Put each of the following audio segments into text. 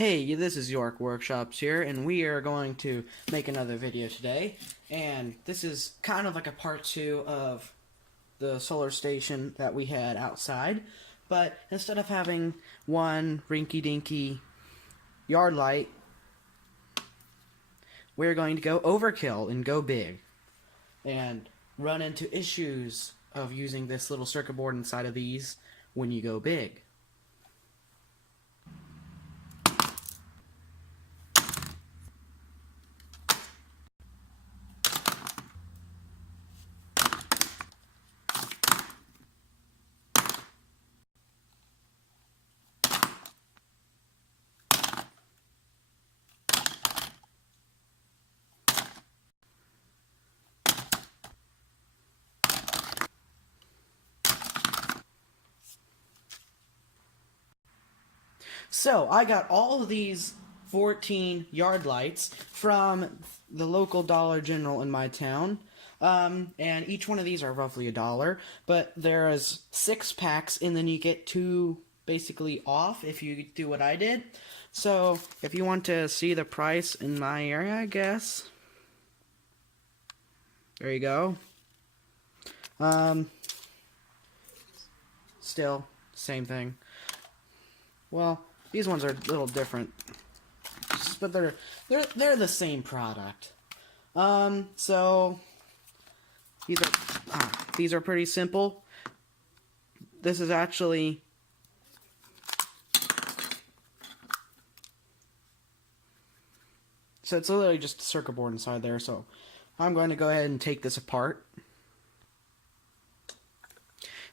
Hey, this is York Workshops here, and we are going to make another video today. And this is kind of like a part 2 of the solar station that we had outside. But instead of having one rinky-dinky yard light, we're going to go overkill and go big. And run into issues of using this little circuit board inside of these when you go big. So, I got all of these 14 yard lights from the local Dollar General in my town. And each one of these are roughly $1, but there's 6 packs, and then you get 2 basically off if you do what I did. So, if you want to see the price in my area, I guess. There you go. Still, same thing. Well, these ones are a little different, but they're the same product. So these are pretty simple. This is actually it's literally just a circuit board inside there. So I'm going to go ahead and take this apart.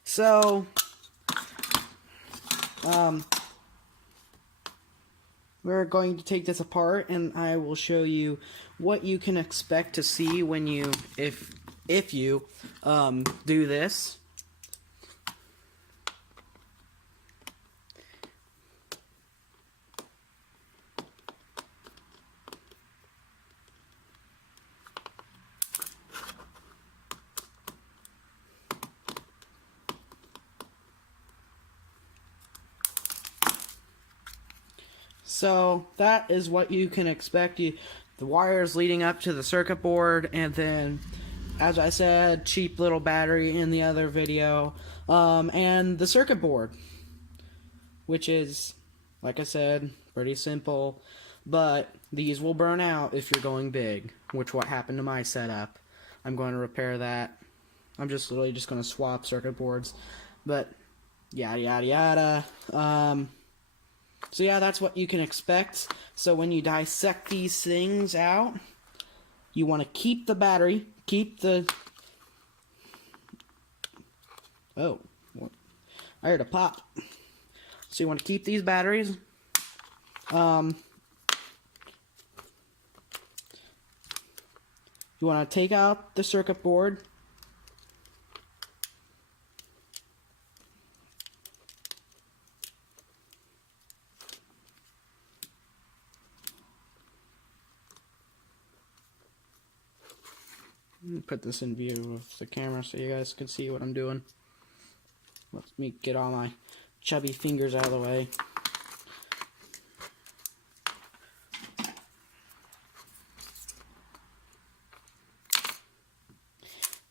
So we're going to take this apart, and I will show you what you can expect to see when you, if you do this. So that is what you can expect. The wires leading up to the circuit board, and then, as I said, cheap little battery in the other video, and the circuit board, which is, like I said, pretty simple, but these will burn out if you're going big, which what happened to my setup. I'm going to repair that. I'm just literally just going to swap circuit boards, but yada yada yada. So yeah, that's what you can expect. So when you dissect these things out, you want to keep the battery, keep the... Oh, I heard a pop. So you want to keep these batteries. You want to take out the circuit board. Put this in view of the camera so you guys can see what I'm doing. Let me get all my chubby fingers out of the way.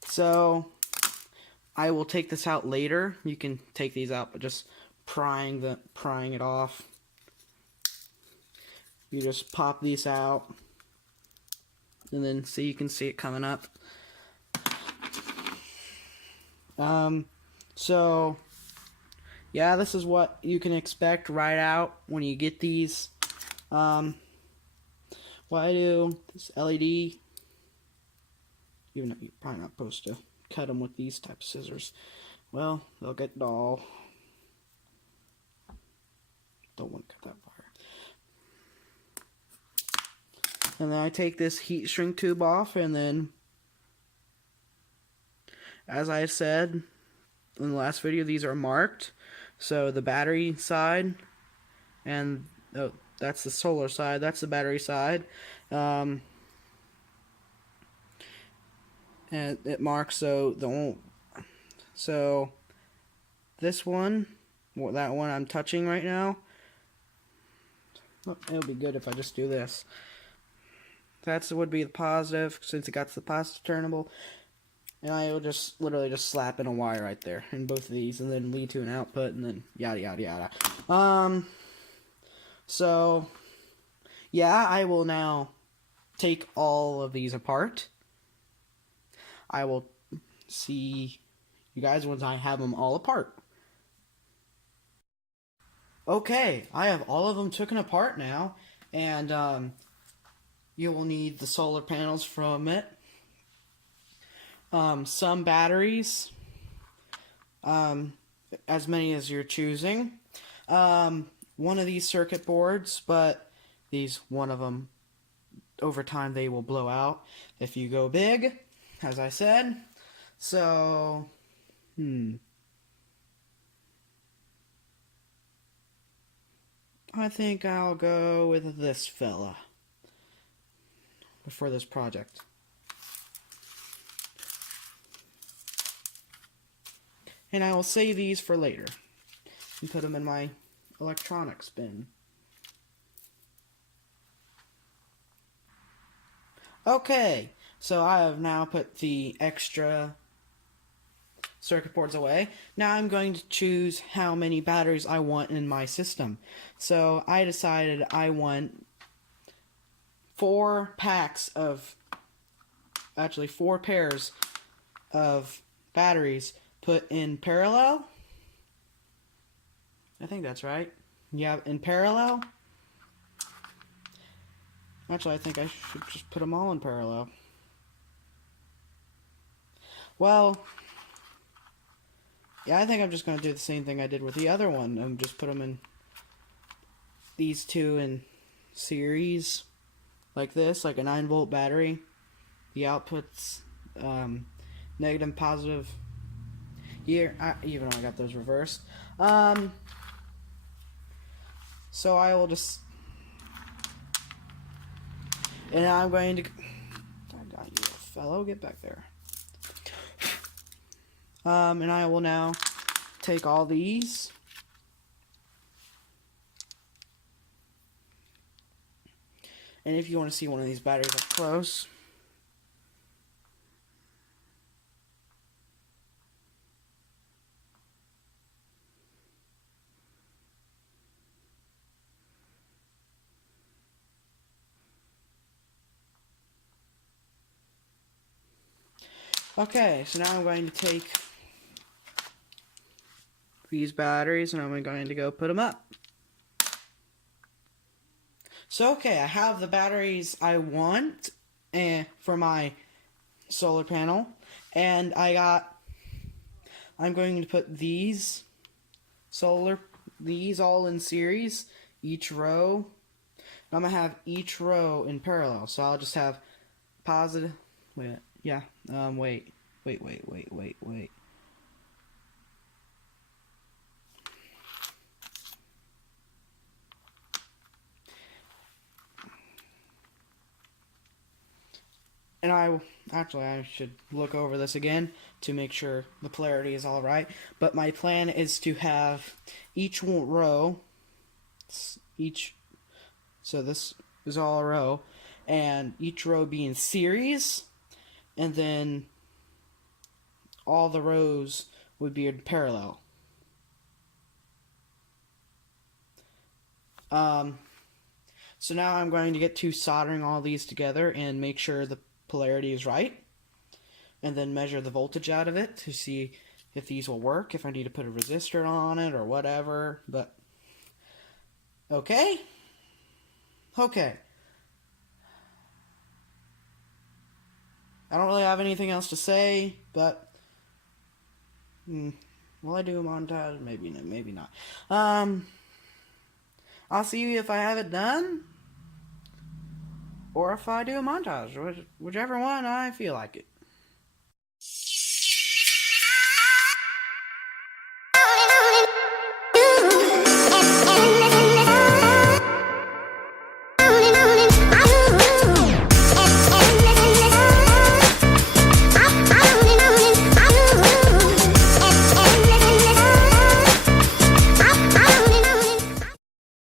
So I will take this out later. You can take these out, but just prying it off. You just pop these out, and then you can see it coming up. So yeah, this is what you can expect right out when you get these. What I do, this LED, even though you're probably not supposed to cut them with these type of scissors, well, they'll get dull. Don't want to cut that part. And then I take this heat shrink tube off, and then, as I said in the last video, these are marked. So the battery side, and that's the solar side, that's the battery side. And it marks, so this one, that one I'm touching right now, it would be good if I just do this. That would be the positive, since it got the positive turnable. And I will just literally just slap in a wire right there in both of these, and then lead to an output, and then yada yada yada. So yeah, I will now take all of these apart. I will see you guys once I have them all apart. Okay, I have all of them taken apart now, and you will need the solar panels from it. Some batteries, as many as you're choosing. One of these circuit boards, but one of them, over time they will blow out if you go big, as I said. So, I think I'll go with this fella for this project. And I will save these for later and put them in my electronics bin. Okay, so I have now put the extra circuit boards away. Now I'm going to choose how many batteries I want in my system. So I decided I want 4 pairs of batteries put in parallel. I think that's right. Yeah, in parallel. Actually, I think I should just put them all in parallel. Well, yeah, I think I'm just going to do the same thing I did with the other one. And just put them in these two in series, like this, like a 9-volt battery. The outputs, negative and positive. Here, even though I got those reversed. So I will just, and I'm going to, I got you, fellow, get back there. And I will now take all these. And if you want to see one of these batteries up close, okay, so now I'm going to take these batteries and I'm going to go put them up. So okay, I have the batteries I want for my solar panel, and I'm going to put these all in series, each row. I'm gonna have each row in parallel, so I'll just have positive. Wait. And I should look over this again to make sure the polarity is all right. But my plan is to have each row, so this is all a row, and each row be in series, and then all the rows would be in parallel. So now I'm going to get to soldering all these together and make sure the polarity is right, and then measure the voltage out of it to see if these will work, if I need to put a resistor on it or whatever. But okay. I don't really have anything else to say, but will I do a montage? Maybe not. I'll see you if I have it done, or if I do a montage, whichever one I feel like it.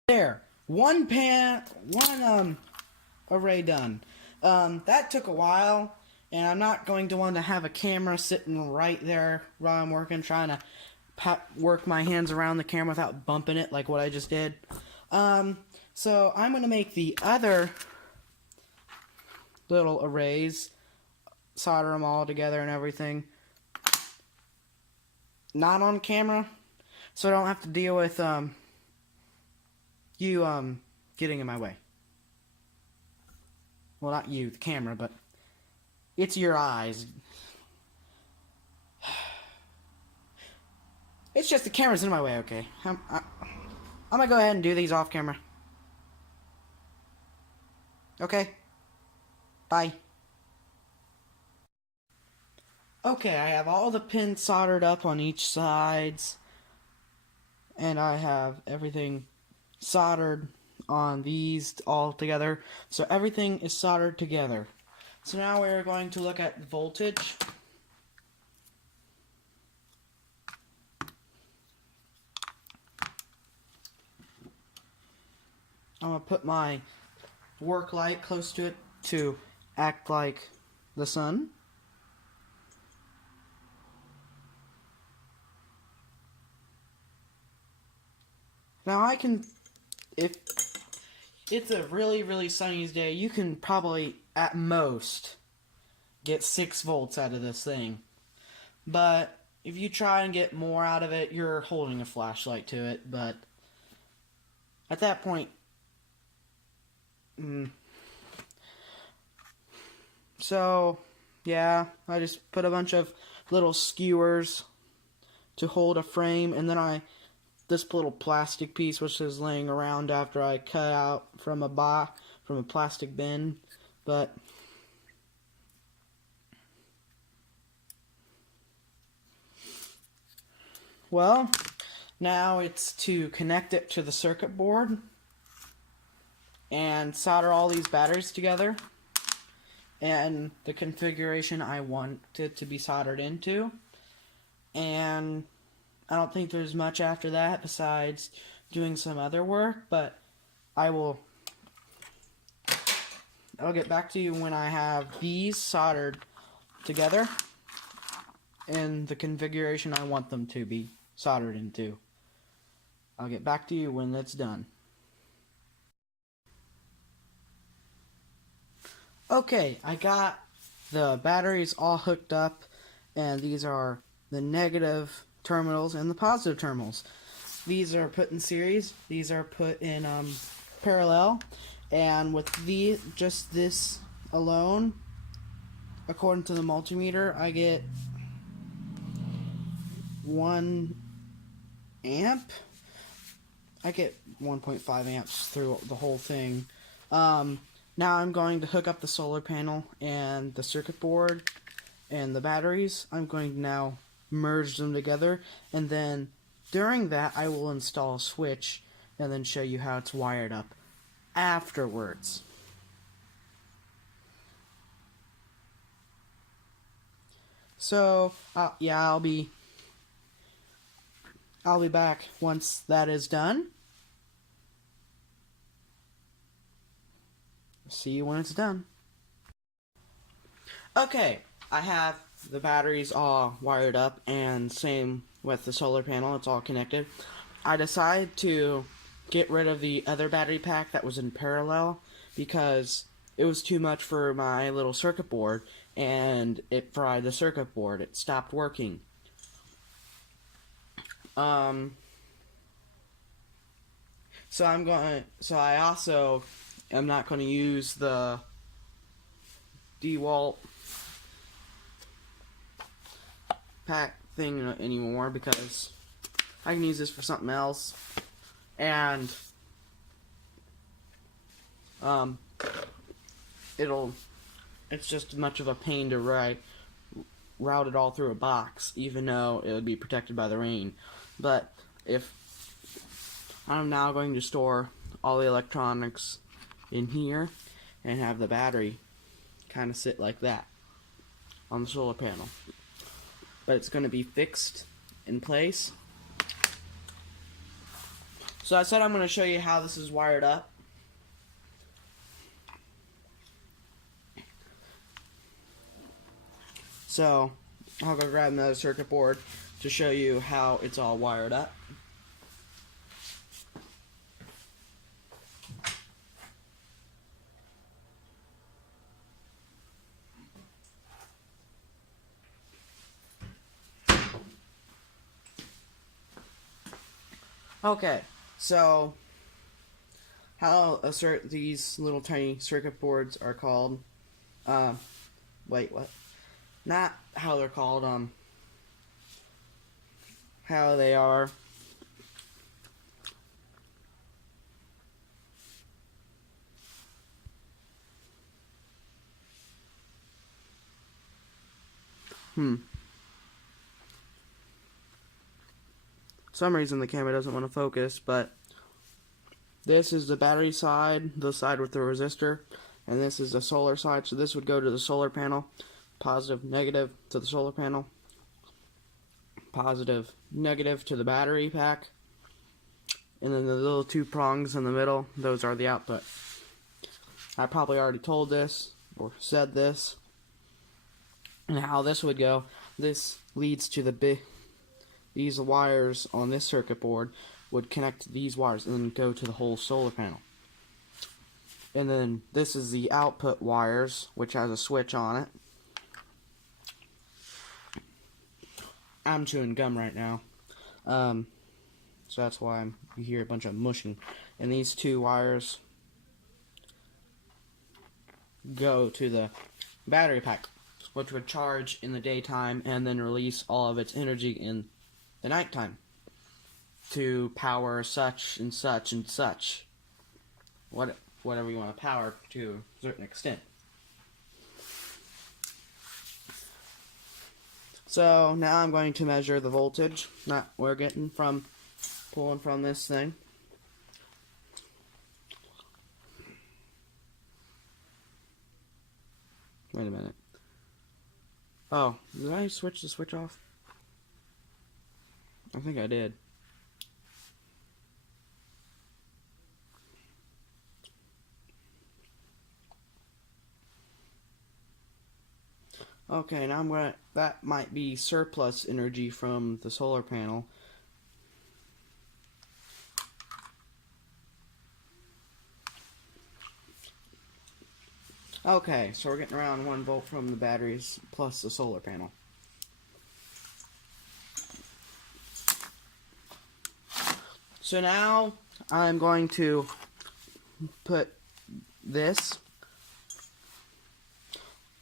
There, one array done. That took a while, and I'm not going to want to have a camera sitting right there while I'm working, trying to work my hands around the camera without bumping it like what I just did. So I'm going to make the other little arrays, solder them all together and everything. Not on camera, so I don't have to deal with you getting in my way. Well, not you, the camera, but it's your eyes. It's just the camera's in my way, okay? I'm gonna go ahead and do these off camera. Okay? Bye. Okay, I have all the pins soldered up on each sides. And I have everything soldered on these all together. So everything is soldered together. So now we're going to look at voltage. I'm going to put my work light close to it to act like the sun. Now I can, if it's a really, really sunny day, you can probably, at most, get 6 volts out of this thing. But if you try and get more out of it, you're holding a flashlight to it. But at that point, so yeah, I just put a bunch of little skewers to hold a frame, and then this little plastic piece which is laying around after I cut out from a plastic bin, but well, now it's to connect it to the circuit board and solder all these batteries together and the configuration I want it to be soldered into. And I don't think there's much after that besides doing some other work, but I'll get back to you when I have these soldered together in the configuration I want them to be soldered into. I'll get back to you when that's done. Okay, I got the batteries all hooked up, and these are the negative terminals and the positive terminals. These are put in series, these are put in parallel, and with just this alone, according to the multimeter, I get 1 amp. I get 1.5 amps through the whole thing. Now I'm going to hook up the solar panel and the circuit board and the batteries. I'm going to now merge them together, and then during that I will install a switch and then show you how it's wired up afterwards. So yeah, I'll be back once that is done. See you when it's done. Okay, I have the batteries all wired up, and same with the solar panel, it's all connected. I decided to get rid of the other battery pack that was in parallel because it was too much for my little circuit board, and it fried the circuit board. It stopped working. So I also am not going to use the DeWalt pack thing anymore because I can use this for something else, and it's just much of a pain to route it all through a box, even though it would be protected by the rain. But if I'm now going to store all the electronics in here and have the battery kind of sit like that on the solar panel, but it's going to be fixed in place. So I said I'm going to show you how this is wired up. So I'll go grab another circuit board to show you how it's all wired up. Okay, so how these little tiny circuit boards are called. Wait, what? Not how they're called, how they are. For some reason the camera doesn't want to focus, but this is the battery side, the side with the resistor, and this is the solar side, so this would go to the solar panel. Positive, negative to the solar panel. Positive, negative to the battery pack. And then the little two prongs in the middle, those are the output. I probably already told this, or said this. And how this would go, this leads to these wires on this circuit board would connect these wires and then go to the whole solar panel. And then this is the output wires, which has a switch on it. I'm chewing gum right now, so that's why you hear a bunch of mushing. And these two wires go to the battery pack, which would charge in the daytime and then release all of its energy in the nighttime to power such and such and such. Whatever you want to power to a certain extent. So now I'm going to measure the voltage that we're getting from pulling from this thing. Wait a minute. Oh, did I switch the switch off? I think I did. Okay, now that might be surplus energy from the solar panel. Okay, so we're getting around 1 volt from the batteries plus the solar panel. So now I'm going to put this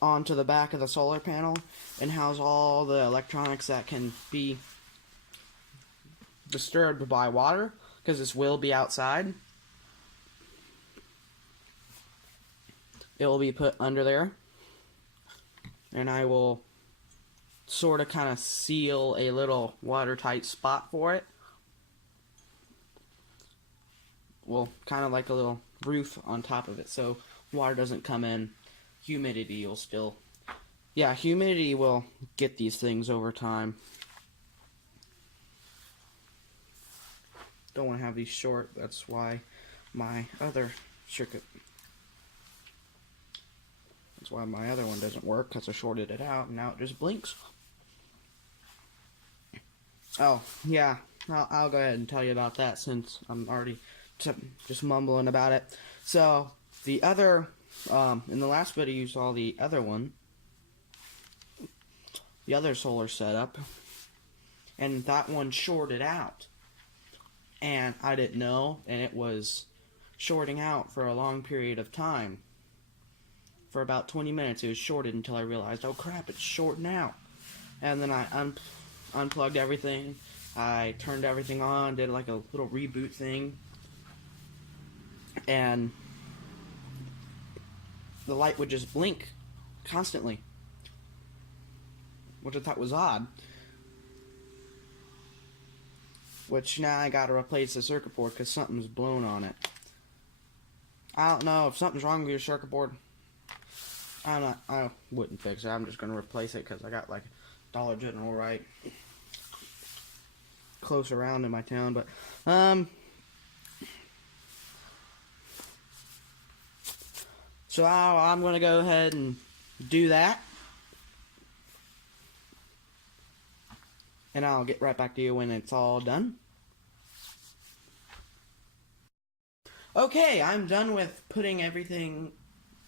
onto the back of the solar panel and house all the electronics that can be disturbed by water, because this will be outside. It will be put under there, and I will sort of kind of seal a little watertight spot for it. Well, kind of like a little roof on top of it, so water doesn't come in. Humidity will still... Yeah, humidity will get these things over time. Don't want to have these short, that's why my other circuit... That's why my other one doesn't work, because I shorted it out, and now it just blinks. Oh, yeah, I'll go ahead and tell you about that, since I'm already just mumbling about it. So, the other... in the last video you saw the other one, the other solar setup, and that one shorted out, and I didn't know, and it was shorting out for a long period of time. For about 20 minutes it was shorted until I realized, oh crap, it's shorting out. And then I unplugged everything, I turned everything on, did like a little reboot thing, and the light would just blink constantly, which I thought was odd. Which now I gotta replace the circuit board because something's blown on it. I don't know if something's wrong with your circuit board. I wouldn't fix it. I'm just gonna replace it because I got like Dollar General right close around in my town. But So I'm going to go ahead and do that. And I'll get right back to you when it's all done. Okay, I'm done with putting everything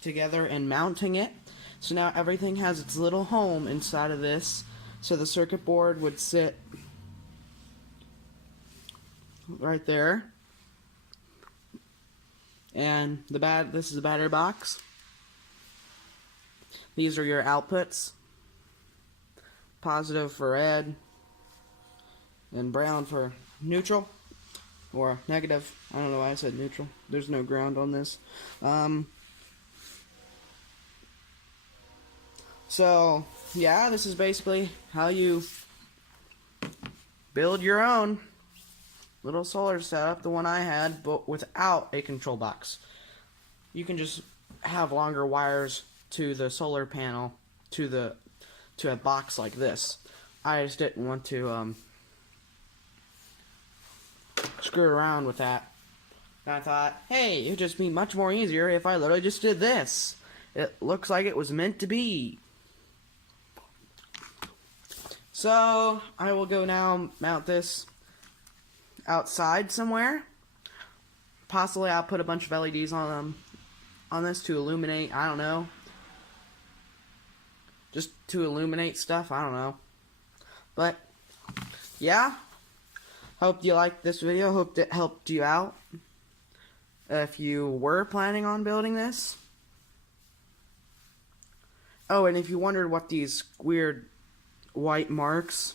together and mounting it. So now everything has its little home inside of this. So the circuit board would sit right there. And this is the battery box. These are your outputs. Positive for red and brown for neutral or negative. I don't know why I said neutral. There's no ground on this. So yeah, this is basically how you build your own little solar setup, the one I had, but without a control box. You can just have longer wires to the solar panel, to a box like this. I just didn't want to screw around with that. And I thought, hey, it'd just be much more easier if I literally just did this. It looks like it was meant to be. So I will go now mount this outside somewhere. Possibly I'll put a bunch of LEDs on this to illuminate, I don't know. Just to illuminate stuff, I don't know. But yeah, hope you liked this video. Hope it helped you out if you were planning on building this. Oh, and if you wondered what these weird white marks,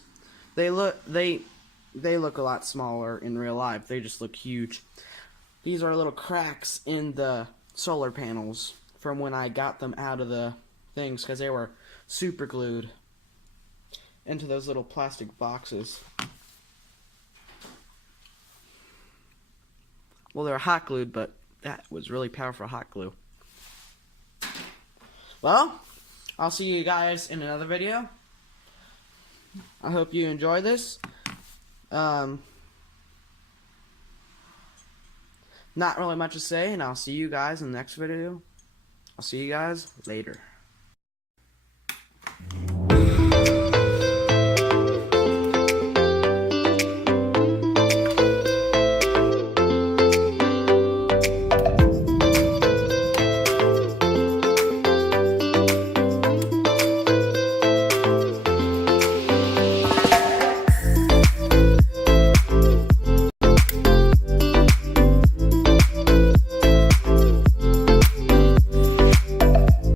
they look a lot smaller in real life. They just look huge. These are little cracks in the solar panels from when I got them out of the things, because they were super glued into those little plastic boxes. Well, they're hot glued, but that was really powerful hot glue. Well, I'll see you guys in another video. I hope you enjoy this. Not really much to say, and I'll see you guys in the next video. I'll see you guys later.